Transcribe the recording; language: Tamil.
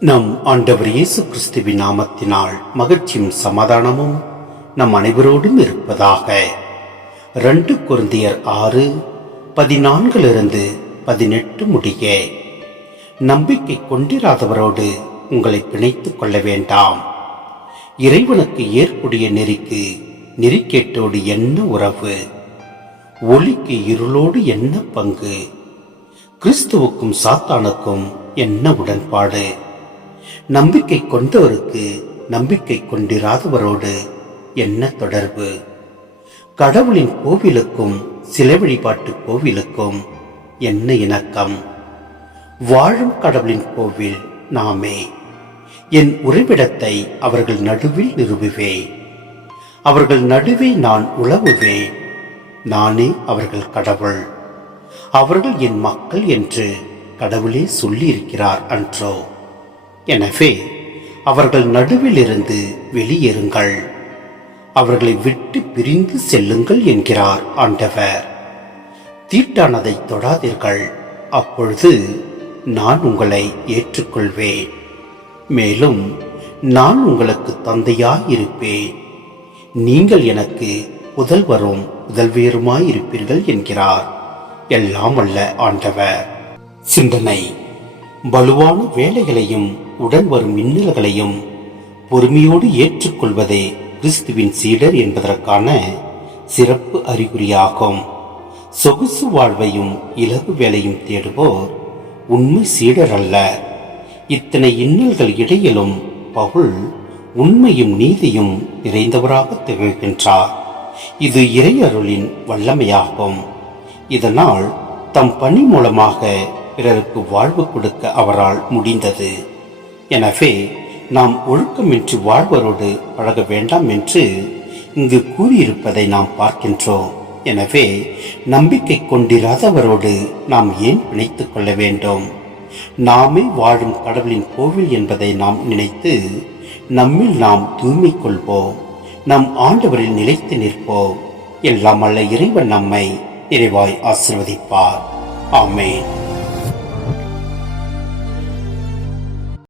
நம் ஆண்டவர் இயேசு கிறிஸ்துவின் நாமத்தினால் மகிழ்ச்சியும் சமாதானமும் நம் அனைவரோடும் இருப்பதாக. ரெண்டு குருந்தியர் ஆறு பதினான்கிலிருந்து பதினெட்டு முடிய. நம்பிக்கை கொண்டிராதவரோடு உங்களை பிணைத்துக் கொள்ள வேண்டாம். இறைவனுக்கு ஏற்புடைய நெறிக்கு நெறிக்கேட்டோடு என்ன உறவு? ஒளிக்கு இருளோடு என்ன பங்கு? கிறிஸ்துவுக்கும் சாத்தானுக்கும் என்ன உடன்பாடு? நம்பிக்கை கொண்டவருக்கு நம்பிக்கை கொண்டிராதவரோடு என்ன தொடர்பு? கடவுளின் கோவிலுக்கும் சிலை வழிபாட்டு கோவிலுக்கும் என்ன இணக்கம்? வாழும் கடவுளின் கோவில் நாமே. என் உறைவிடத்தை அவர்கள் நடுவில் நிறுவுவேன் அவர்கள் நடுவே நான் உழவுவேன் நானே அவர்கள் கடவுள். அவர்கள் என் மக்கள் என்று கடவுளே சொல்லியிருக்கிறார் அன்றோ. எனவே அவர்கள் நடுவிலிருந்து வெளியேறுங்கள். அவர்களை விட்டு பிரிந்து செல்லுங்கள் என்கிறார் ஆண்டவர். தீட்டானதை தொடாதீர்கள். அப்பொழுது நான் உங்களை ஏற்றுக்கொள்வேன். மேலும் நான் உங்களுக்கு தந்தையாயிருப்பேன். நீங்கள் எனக்கு புதல்வரும் புதல்வியருமாயிருப்பீர்கள் என்கிறார். எல்லாம் அல்ல ஆண்டவர். சிந்தனை. வலுவான வேலைகளையும் உடன் வரும் மின்னல்களையும் பொறுமையோடு ஏற்றுக்கொள்வதே கிறிஸ்துவின் சீடர் என்பதற்கான சிறப்பு அறிகுறியாகும். சொகுசு வாழ்வையும் இலகு வேலையும் தேடுவோர் உண்மை சீடர் அல்ல. இத்தனை இன்னல்கள் இடையிலும் பவுல் உண்மையும் நீதியும் நிறைந்தவராக திகழ்கின்றார். இது இறையருளின் வல்லமையாகும். இதனால் தம் பணி மூலமாக பிறருக்கு வாழ்வு கொடுக்க அவரால் முடிந்தது. எனவே நாம் ஒழுக்கமின்றி வாழ்வரோடு பழக வேண்டாம் என்று இங்கு கூறியிருப்பதை நாம் பார்க்கின்றோம். எனவே நம்பிக்கை கொண்டிராதவரோடு நாம் ஏன் பிணைத்துக் கொள்ள வேண்டும்? நாமே வாழும் கடவுளின் கோவில் என்பதை நாம் நினைத்து நம்மில் நாம் தூய்மை கொள்வோம். நம் ஆண்டவரில் நிலைத்து நிற்போம். எல்லாம் அல்ல இறைவன் நம்மை நிறைவாய் ஆசிர்வதிப்பார். ஆமேன்.